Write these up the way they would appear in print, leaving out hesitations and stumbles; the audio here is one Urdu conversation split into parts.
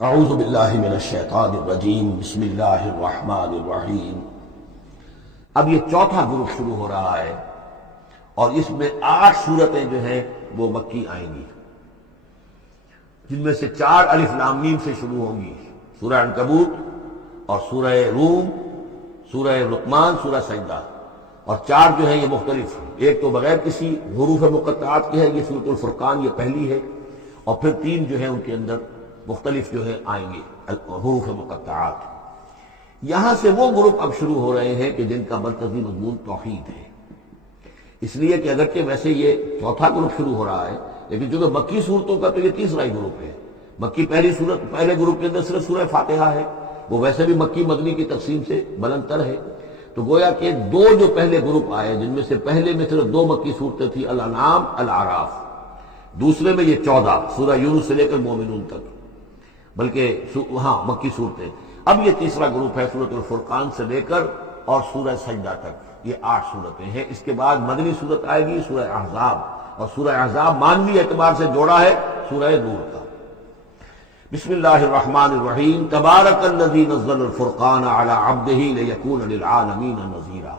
اعوذ باللہ من الشیطان الرجیم بسم اللہ الرحمن الرحیم۔ اب یہ چوتھا گروپ شروع ہو رہا ہے اور اس میں 8 سورتیں جو ہیں وہ مکی آئیں گی، جن میں سے 4 الف لام میم سے شروع ہوں گی، سورہ عنکبوت اور سورہ روم، سورہ لقمان، سورہ سجدہ، اور 4 جو ہیں یہ مختلف، ایک تو بغیر کسی حروف مقطعات کے ہے، یہ سورۃ الفرقان، یہ پہلی ہے، اور پھر 3 جو ہیں ان کے اندر مختلف جو ہے آئیں گے حروف مقطعات۔ یہاں سے وہ گروپ اب شروع ہو رہے ہیں کہ جن کا مرکزی مضمون توحید ہے، اس لیے کہ اگرچہ ویسے یہ چوتھا گروپ شروع ہو رہا ہے، لیکن چونکہ مکی صورتوں کا تو یہ تیسرا ہی گروپ ہے۔ مکی پہلے گروپ کے اندر صرف سورہ فاتحہ ہے، وہ ویسے بھی مکی مدنی کی تقسیم سے بلند تر ہے، تو گویا کہ 2 جو پہلے گروپ آئے، جن میں سے پہلے میں صرف 2 مکی صورتیں تھیں، الانعام، الاعراف، دوسرے میں یہ 14 سورہ یونس سے لے کر مومنون تک، بلکہ ہاں مکی صورتیں۔ اب یہ تیسرا گروپ ہے سورۃ الفرقان سے لے کر اور سورہ سجدہ تک، یہ 8 صورتیں ہیں۔ اس کے بعد مدنی صورت آئے گی سورہ احزاب، اور سورہ احزاب مانوی اعتبار سے جوڑا ہے سورہ نور کا۔ بسم اللہ الرحمن الرحیم، تبارک الذی نزل الفرقان علی عبدہ لیکون للعالمین نذیرا۔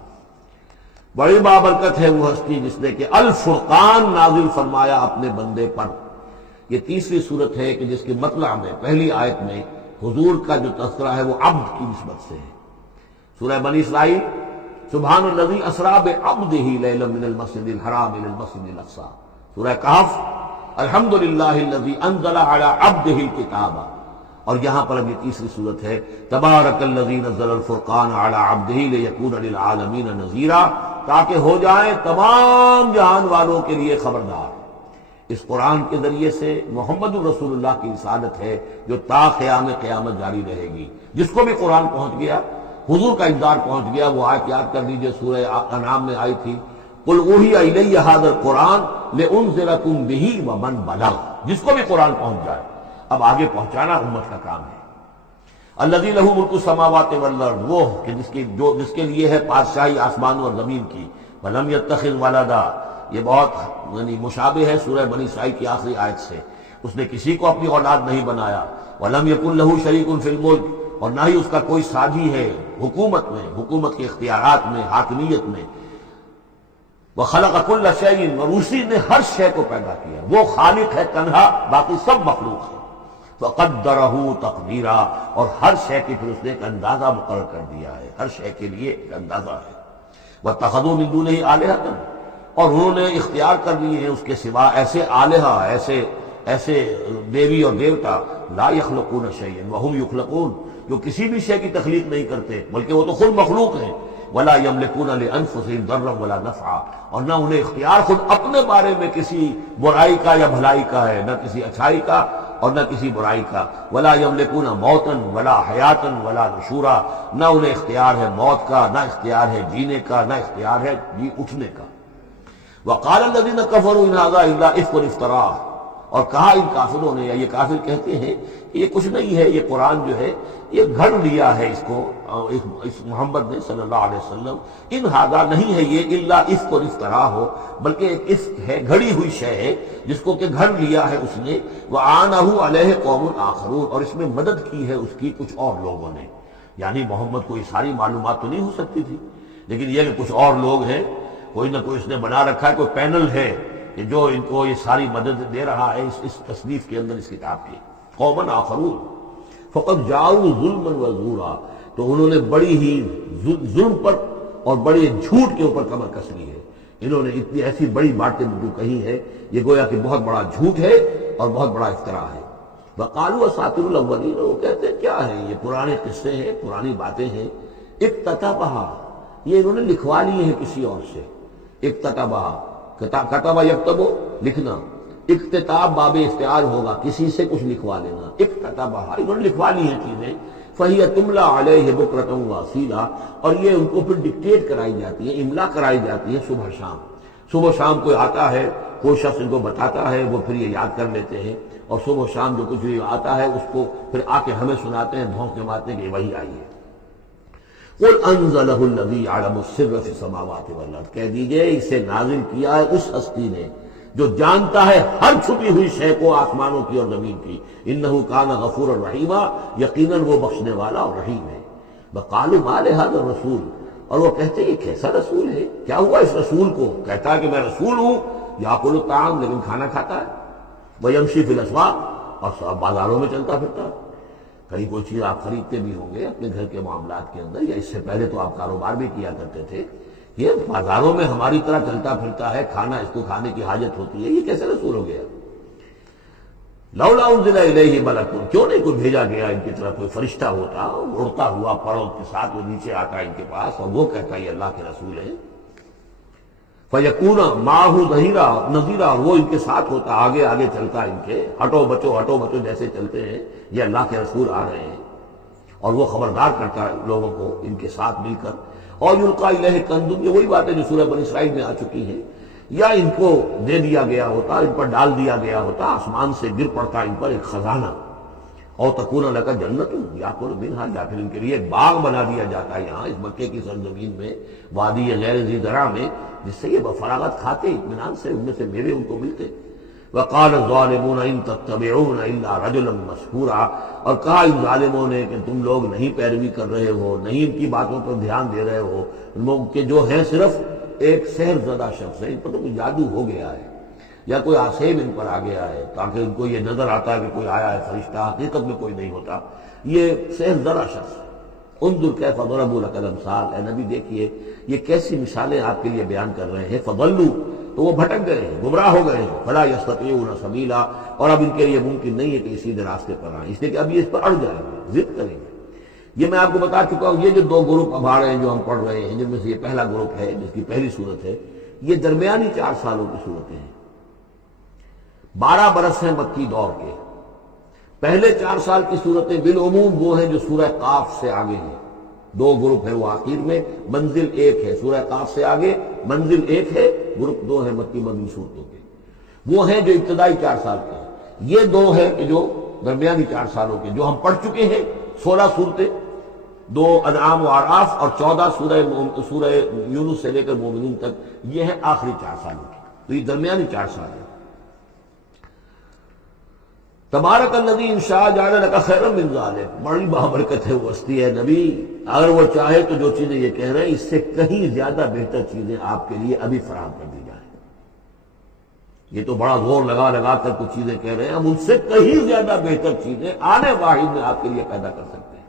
بڑی بابرکت ہے وہ ہستی جس نے کہ الفرقان نازل فرمایا اپنے بندے پر۔ یہ تیسری صورت ہے کہ جس کے مطلع میں پہلی آیت میں حضور کا جو تذکرہ ہے وہ عبد کی نسبت سے ہے۔ سورہ بنی اسرائیل، سبحان الذی اسریٰ بعبدہ لیلا من المسجد الحرام الی المسجد الاقصی۔ سورہ کہف، الحمدللہ الذی انزل علی عبدہ الکتاب، اور یہاں پر اب یہ تیسری صورت ہے تبارک الذی نزل الفرقان علی عبدہ لیکون للعالمین نذیرا، تاکہ ہو جائیں تمام جہان والوں کے لیے خبردار۔ اس قرآن کے ذریعے سے محمد رسول اللہ کی رسالت ہے جو تا قیام قیامت جاری رہے گی۔ جس کو بھی قرآن پہنچ گیا، حضور کا انذار پہنچ گیا، وہ آیت یاد کر لیجئے سورہ انعام میں آئی تھی، قل اوحی الی ھذا القرآن لانذرکم بہ ومن بلغ۔ جس کو بھی قرآن پہنچ جائے، اب آگے پہنچانا امت کا کام ہے۔ الذی لہ ملک السماوات والارض، وہ کہ جس کے لیے ہے بادشاہی آسمانوں اور زمین کی، ولم یتخذ ولدا، یہ بہت مشابہ ہے سورہ بنی اسرائیل کی آخری آیت سے، اس نے کسی کو اپنی اولاد نہیں بنایا، وَلَمْ يَكُنْ لَهُ شَرِيكٌ فِي الْمُلْكِ، اور نہ ہی اس کا کوئی ساجی ہے حکومت میں، حکومت کے اختیارات میں، حاکمیت میں، وَخَلَقَ كُلَّ شَيْءٍ، اور اسی نے ہر شے کو پیدا کیا، وہ خالق ہے تنہا، باقی سب مخلوق ہے، فَقَدَّرَهُ تَقْدِيرًا، اور ہر شے کی پھر اس نے ایک اندازہ مقرر کر دیا ہے، ہر شے کے لیے ایک اندازہ ہے۔ وَاتَّخَذُوا مِن دُونِهِ آلِهَةً، اور انہوں نے اختیار کر لیے ہیں اس کے سوا ایسے آلہہ، ایسے دیوی اور دیوتا، لا یخلقون شیئا وہم یخلقون، جو کسی بھی شے کی تخلیق نہیں کرتے بلکہ وہ تو خود مخلوق ہیں، ولا یملکون لانفسہم ضرا ولا نفعا، اور نہ انہیں اختیار خود اپنے بارے میں کسی برائی کا یا بھلائی کا ہے، نہ کسی اچھائی کا اور نہ کسی برائی کا، ولا یملکون موتا ولا حیاتا ولا نشورا، نہ انہیں اختیار ہے موت کا، نہ اختیار ہے جینے کا، نہ اختیار ہے جی اٹھنے کا۔ وقال الذين كفروا ان هذا الا افك افتراه، اور کہا ان کافروں نے، یا یہ کافر کہتے ہیں کہ یہ کچھ نہیں ہے، یہ قرآن جو ہے یہ گھڑ لیا ہے اس کو اس محمد نے صلی اللہ علیہ وسلم، ان هذا نہیں ہے یہ الا افك افتراه، بلکہ ایک افک ہے، گھڑی ہوئی شے ہے جس کو کہ گھڑ لیا ہے اس نے، وعانه عليه قوم آخرون، اور اس میں مدد کی ہے اس کی کچھ اور لوگوں نے۔ یعنی محمد کو یہ ساری معلومات تو نہیں ہو سکتی تھی، لیکن یہ کہ کچھ اور لوگ ہیں، کوئی نہ کوئی اس نے بنا رکھا ہے، کوئی پینل ہے کہ جو ان کو یہ ساری مدد دے رہا ہے اس تصنیف کے اندر، اس کتاب کی۔ قومن آخرون فقد جاؤوا ظلما وزورا، تو انہوں نے بڑی ہی ظلم پر اور بڑے جھوٹ کے اوپر کمر کس لی ہے، انہوں نے اتنی ایسی بڑی باتیں جو کہی ہے، یہ گویا کہ بہت بڑا جھوٹ ہے اور بہت بڑا افتراء ہے۔ وقالوا اساطیر الاولین، وہ کہتے ہیں کیا ہے یہ پرانے قصے ہیں، پرانی باتیں ہیں، اکتتبھا، یہ انہوں نے لکھوا لیے ہیں کسی اور سے۔ اکتتبہ، کتب یکتب لکھنا، اکتتاب باب افتعال ہوگا، کسی سے کچھ لکھوا لینا، اکتتبہ، انہوں نے لکھوا لی ہیں چیزیں، فہی تملی علیہ بکرۃ واصیلا، اور یہ ان کو پھر ڈکٹیٹ کرائی جاتی ہے، املا کرائی جاتی ہے صبح شام۔ صبح شام کوئی آتا ہے، کوئی شخص ان کو بتاتا ہے، وہ پھر یہ یاد کر لیتے ہیں، اور صبح شام جو کچھ بھی آتا ہے اس کو پھر آ کے ہمیں سناتے ہیں، دھونس جماتے ہیں کہ وہی آئی ہے۔ قل انزلہ الذی یعلم السر فی السماوات والارض، کہہ دیجئے اسے نازل کیا ہے اس ہستی نے جو جانتا ہے ہر چھپی ہوئی شے کو آسمانوں کی اور زمین کی. انہ کان غفورا رحیما، یقیناً وہ بخشنے والا اور رحیم ہے. وقالوا ما لهذا الرسول، اور وہ کہتے ہیں یہ کیسا رسول ہے، کیا ہوا اس رسول کو؟ کہتا ہے کہ میں رسول ہوں، یاکل الطعام، لیکن کھانا کھاتا ہے. ویمشی فی الاسواق، اور بازاروں میں چلتا پھرتا ہے. کہیں کوئی چیز آپ خریدتے بھی ہوں گے اپنے گھر کے معاملات کے اندر، یا اس سے پہلے تو آپ کاروبار بھی کیا کرتے تھے، یہ بازاروں میں ہماری طرح چلتا پھرتا ہے، کھانا اس کو کھانے کی حاجت ہوتی ہے، یہ کیسے رسول ہو گیا؟ لولا انزل الیہ ملک، کیوں نہیں کوئی بھیجا گیا ان کی طرف کوئی فرشتہ ہوتا، اڑتا ہوا پروں کے ساتھ وہ نیچے آتا ان کے پاس اور وہ کہتا یہ اللہ کے رسول ہیں. فیکون معہ ظہیرا نذیرا، وہ ان کے ساتھ ہوتا، آگے آگے چلتا ان کے، ہٹو بچو جیسے چلتے ہیں یہ اللہ کے رسول آ رہے ہیں، اور وہ خبردار کرتا ہے لوگوں کو ان کے ساتھ مل کر. اور یلقا الیہ کنز، یہ وہی باتیں جو سورہ بنی اسرائیل میں آ چکی ہیں. یا ان کو دے دیا گیا ہوتا، ان پر ڈال دیا گیا ہوتا، آسمان سے گر پڑتا ان پر ایک خزانہ. اور تکون لک جنت یاکل منہا، یا پھر ان کے لیے ایک باغ بنا دیا جاتا ہے یہاں اس مکے کی سرزمین میں، وادی غیر ذی زرع میں، جس سے یہ بفراغت کھاتے اطمینان سے، ان میں سے میوے ان کو ملتے. وقال الظالمون ان تتبعون الا رجلا مسحورا، اور کہا ان ظالموں نے کہ تم لوگ نہیں پیروی کر رہے ہو، نہیں ان کی باتوں پر دھیان دے رہے ہو، کہ جو ہیں صرف ایک سحر زدہ شخص ہے، ان پر تو کچھ جادو ہو گیا ہے، یا کوئی آسیب ان پر آ گیا ہے، تاکہ ان کو یہ نظر آتا ہے کہ کوئی آیا ہے فرشتہ، حقیقت میں کوئی نہیں ہوتا، یہ سحر زدہ شخص. انظر کیف ضربوا لک الامثال، اے نبی دیکھیے یہ کیسی مثالیں آپ کے لیے بیان کر رہے ہیں. فضلوا، تو وہ بھٹک گئے ہیں، گمراہ ہو گئے ہیں. فلا یستطیعون سبیلا، اور اب ان کے لیے ممکن نہیں ہے کہ سیدھے راستے پر آئیں، اس لیے کہ اب یہ اس پر اڑ جائیں گے، ضد کریں گے. یہ میں آپ کو بتا چکا ہوں، یہ جو دو گروپ اب آ رہے ہیں جو ہم پڑھ رہے ہیں، جن میں سے یہ پہلا گروپ ہے جس کی پہلی صورت ہے، یہ درمیانی 4 سالوں کی صورتیں ہیں. 12 برس ہیں مکی دور کے. پہلے 4 سال کی صورتیں بالعموم وہ ہیں جو سورہ قاف سے آگے ہیں. 2 گروپ ہے وہ آخر میں، منزل 1 ہے سورہ قاف سے آگے، منزل 1 ہے، گروپ 2 ہے مکی مدنی صورتوں کے. وہ ہیں جو ابتدائی 4 سال کے ہیں. یہ 2 ہیں کہ جو درمیانی 4 سالوں کے، جو ہم پڑھ چکے ہیں 16 صورتیں، 2 انعام و اعراف اور 14 سورہ یونس سے لے کر مومنون تک، یہ ہیں آخری 4 سالوں کی. تو یہ درمیانی 4 سال ہیں. تبارک الذی ان شاء جعل لک خیرا من ذلک، بڑی بابرکت ہے وہ ہستی ہے نبی، اگر وہ چاہے تو جو چیزیں یہ کہہ رہے ہیں اس سے کہیں زیادہ بہتر چیزیں آپ کے لیے ابھی فراہم کر دی جائیں. یہ تو بڑا زور لگا لگا کر کچھ چیزیں کہہ رہے ہیں، ہم ان سے کہیں زیادہ بہتر چیزیں آنے واحد میں آپ کے لیے پیدا کر سکتے ہیں.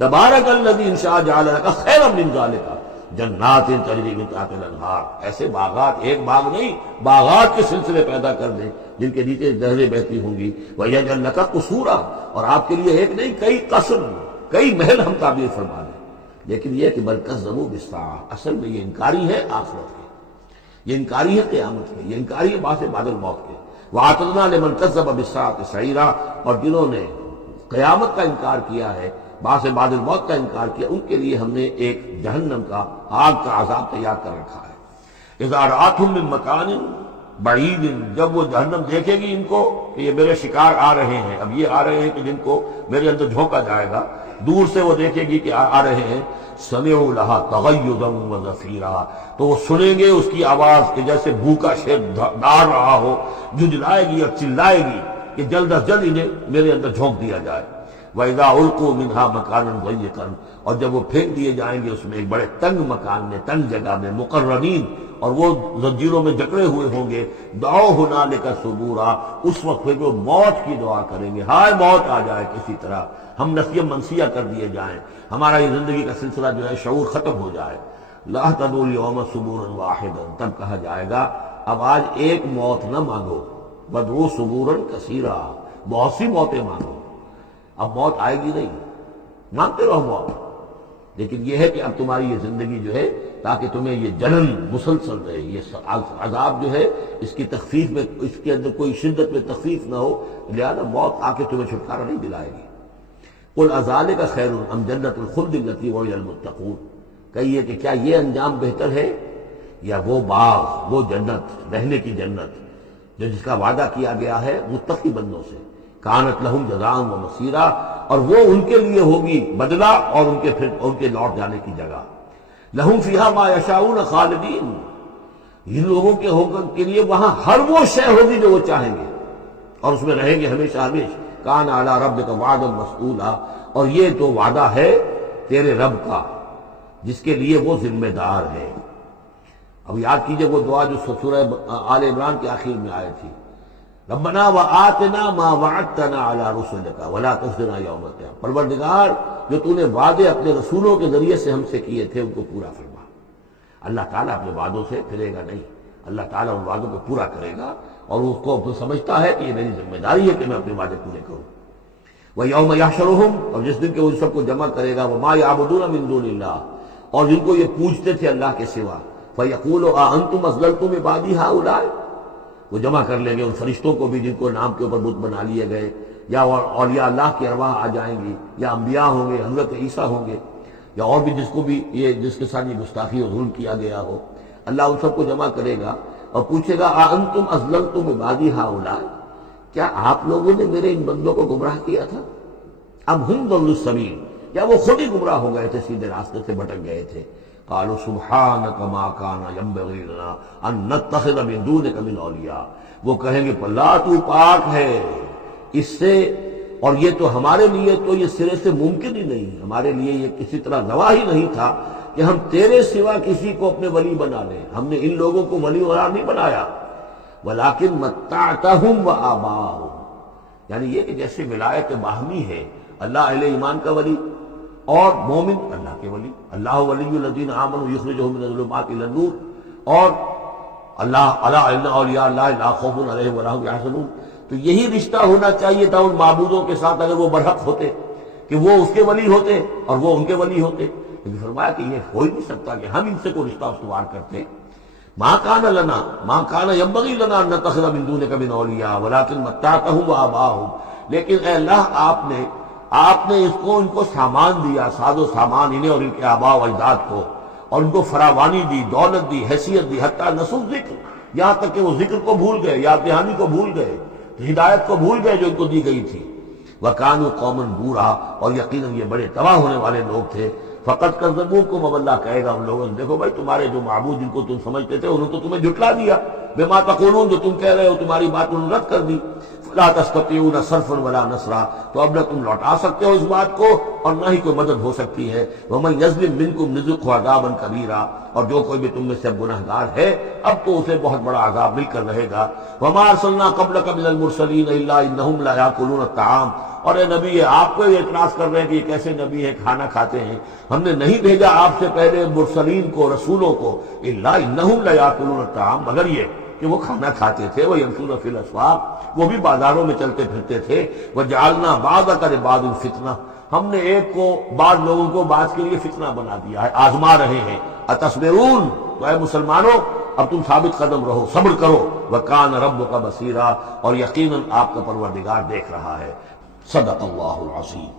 تبارک الذی ان شاء جعل لک خیرا من ذلک جنات تجری من تحتها الانہار، ایسے باغات، ایک باغ نہیں، باغات کے سلسلے پیدا کر دیں جن کے نیچے نہریں بہتی ہوں گی. وَيَجْعَلْ لَكَ قُصُورًا، اور آپ کے لیے ایک نہیں کئی قصر، کئی محل ہم تعبیر فرما دیں. لیکن یہ کہ بل کذبوا بالساعۃ، اصل میں یہ انکاری ہے آخرت کے، یہ انکاری ہے قیامت کے، یہ انکاری ہے بعد الموت کے. وَأَعْتَدْنَا لِمَنْ كَذَّبَ بِالسَّاعَةِ سَعِيرًا، اور جنہوں نے قیامت کا انکار کیا ہے، بعد الموت کا انکار کیا، ان کے لیے ہم نے ایک جہنم کا، آگ کا عذاب تیار کر رکھا ہے. اذا رأتهم من مکان بعید، جب وہ جہنم دیکھے گی ان کو کہ یہ میرے شکار آ رہے ہیں، اب یہ آ رہے ہیں کہ جن کو میرے اندر جھونکا جائے گا، دور سے وہ دیکھے گی کہ آ رہے ہیں. سمعوا لها تغیظا وزفیرا، تو وہ سنیں گے اس کی آواز کہ جیسے بھوکا شیر ڈار رہا ہو، جھنجھلائے گی اور چلائے گی کہ جلد از جلد انہیں میرے اندر جھونک دیا جائے. وَإِذَا أُلْقُوا مِنْهَا مَكَانًا ضَيِّقًا، اور جب وہ پھینک دیے جائیں گے اس میں ایک بڑے تنگ مکان میں، تنگ جگہ میں، مقرنین، اور وہ زنجیروں میں جکڑے ہوئے ہوں گے. دعوا هُنَالِكَ ثُبُورًا، اس وقت پھر وہ موت کی دعا کریں گے، ہائے موت آ جائے کسی طرح، ہم نسیہ منسیہ کر دیے جائیں، ہمارا یہ زندگی کا سلسلہ جو ہے شعور ختم ہو جائے. لَا تَدْعُوا الْيَوْمَ ثُبُورًا وَاحِدًا، تب کہا جائے گا اب آج ایک موت نہ مانگو، وَادْعُوا ثُبُورًا كَثِيرًا، بہت سی موتیں مانگو. اب موت آئے گی نہیں، مانگتے رہو موت، لیکن یہ ہے کہ اب تمہاری یہ زندگی جو ہے تاکہ تمہیں یہ جلن مسلسل رہے، یہ عذاب جو ہے اس کی تخفیف میں، اس کے اندر کوئی شدت میں تخفیف نہ ہو، لہذا موت آ کے تمہیں چھٹکارا نہیں دلائے گی. قل اذالک خیر ام جنت الخلد التی وعد المتقون، کہیے کہ کیا یہ انجام بہتر ہے یا وہ باغ، وہ جنت، رہنے کی جنت جو جس کا وعدہ کیا گیا ہے متقی بندوں سے. کانت لہم جزاء و مصیرا، اور وہ ان کے لیے ہوگی بدلہ اور ان کے لوٹ جانے کی جگہ. لہم فیہا ما یشاؤون خالدین، ان لوگوں کے حکم کے لیے وہاں ہر وہ شے ہوگی جو وہ چاہیں گے، اور اس میں رہیں گے ہمیشہ ہمیشہ۔ کان علی ربک وعدا مسئولا، اور یہ تو وعدہ ہے تیرے رب کا جس کے لیے وہ ذمہ دار ہے۔ اب یاد کیجئے وہ دعا جو سورہ آل عمران کے آخر میں آئی تھی، ربنا وآتنا ما وعدتنا علی رسلک ولا تخزنا یوم القیامہ، پروردگار جو تو نے وعدے اپنے رسولوں کے ذریعے سے ہم سے کیے تھے ان کو پورا فرما۔ اللہ تعالیٰ اپنے وعدوں سے پھرے گا نہیں، اللہ تعالیٰ ان وعدوں کو پورا کرے گا، اور اس کو سمجھتا ہے کہ یہ میری ذمہ داری ہے کہ میں اپنے وعدے پورے کروں۔ وَيَوْمَ يَحْشُرُهُمْ، اور جس دن کہ وہ ان سب کو جمع کرے گا، وَمَا يَعْبُدُونَ مِن دُونِ اللَّهِ، اور جن کو یہ پوجتے تھے اللہ کے سوا، فَيَقُولُ أَأَنْتُمْ أَضْلَلْتُمْ عِبَادِي هَؤُلَاءِ، وہ جمع کر لیں گے ان فرشتوں کو بھی جن کو نام کے اوپر بت بنا لیے گئے، یا اولیاء اللہ کی ارواح آ جائیں گی، یا انبیاء ہوں گے، حضرت عیسیٰ ہوں گے، یا اور بھی جس کو بھی یہ جس کے ساتھ یہ گستاخی اور ظلم کیا گیا ہو، اللہ ان سب کو جمع کرے گا اور پوچھے گا أَأَنْتُمْ أَضْلَلْتُمْ عِبَادِي هَؤُلَاءِ، کیا آپ لوگوں نے میرے ان بندوں کو گمراہ کیا تھا؟ ام ہم ضلوا السبیل، یا وہ خود ہی گمراہ ہو گئے تھے، سیدھے راستے سے بھٹک گئے تھے۔ قالوا سبحانک ما کان ینبغی لنا ان نتخذ من دونک من اولیاء، وہ کہیں گے اللہ تو پاک ہے اس سے، اور یہ تو ہمارے لیے تو یہ سرے سے ممکن ہی نہیں، ہمارے لیے یہ کسی طرح روا ہی نہیں تھا کہ ہم تیرے سوا کسی کو اپنے ولی بنا لیں، ہم نے ان لوگوں کو ولی قرار نہیں بنایا۔ ولیکن متعتہم وآباءہم، یعنی یہ کہ جیسے ولایت باہمی ہے، اللہ اہل ایمان کا ولی اور مومن اللہ کے ولی، اللہ ولی الذین آمنوا یخرجہم من الظلمات الی النور، اور اللہ الا ان اولیاء اللہ لا خوف علیہم ولا هم یحزنون۔ تو یہی رشتہ ہونا چاہیے تھا ان معبودوں کے ساتھ اگر وہ برحق ہوتے، کہ وہ اس کے ولی ہوتے اور وہ ان کے ولی ہوتے، لیکن فرمایا کہ یہ ہو ہی نہیں سکتا کہ ہم ان سے کوئی رشتہ استوار کرتے۔ ما کان لنا ما کان ینبغی لنا ان نتخذ من دونک من اولیاء ولکن متعتہم وآباءہم، لیکن اے اللہ آپ نے ان کو سامان دیا، ساز و سامان انہیں اور ان کے آباء و اجداد کو، اور ان کو فراوانی دی، دولت دی، حیثیت دی، حتیٰ نسوا الذکر، یہاں تک کہ وہ ذکر کو بھول گئے، یاد دہانی کو بھول گئے، ہدایت کو بھول گئے جو ان کو دی گئی تھی۔ وَكَانُوا قَوْمًا بُورًا، اور یقیناً یہ بڑے تباہ ہونے والے لوگ تھے۔ فَقَدْ كَذَّبُوكُمْ، اب اللہ کہے گا ان لوگوں سے دیکھو بھائی تمہارے جو معبود جن کو تم سمجھتے تھے انہوں تو تمہیں جھٹلا دیا، بِمَا تَقُولُونَ، جو تم کہہ رہے ہو تمہاری بات انہوں نے رد کر دی۔ فَلَا تَسْتَطِيعُونَ صَرْفًا وَلَا نَصْرًا، تو اب نہ تم لوٹا سکتے ہو اس بات کو اور نہ ہی کوئی مدد ہو سکتی ہے۔ وَمَن يَظْلِم مِّنكُمْ نُذِقْهُ عَذَابًا كَبِيرًا، اور جو کوئی بھی تم میں سے گناہگار ہے اب تو اسے بہت بڑا عذاب مل کر رہے گا۔ وَمَا أَرْسَلْنَا قَبْلَكَ مِنَ الْمُرْسَلِينَ إِلَّا إِنَّهُمْ لَيَأْكُلُونَ الطَّعَامَ، اور اے نبی آپ کو یہ اعتراض کر رہے ہیں کہ یہ کیسے نبی ہے کھانا کھاتے ہیں، ہم نے نہیں بھیجا آپ سے پہلے مرسلین کو، رسولوں کو، إِلَّا إِنَّهُمْ لَيَأْكُلُونَ الطَّعَامَ، مگر یہ کہ وہ کھانا کھاتے تھے، وَيَمْشُونَ فِي الْأَسْوَاقِ، وہ بھی بازاروں میں چلتے پھرتے تھے۔ وَجَعَلْنَا بَعْضَكَ لِبَعْضٍ فِتْنَةً، ہم نے ایک کو بعض لوگوں کو بعض کے لیے فتنہ بنا دیا ہے، آزما رہے ہیں۔ اتصبرون، تو اے مسلمانوں اب تم ثابت قدم رہو، صبر کرو۔ وَكَانَ رَبُّكَ بَصِيرًا، اور یقیناً آپ کا پروردگار دیکھ رہا ہے۔ صدق اللہ العظیم۔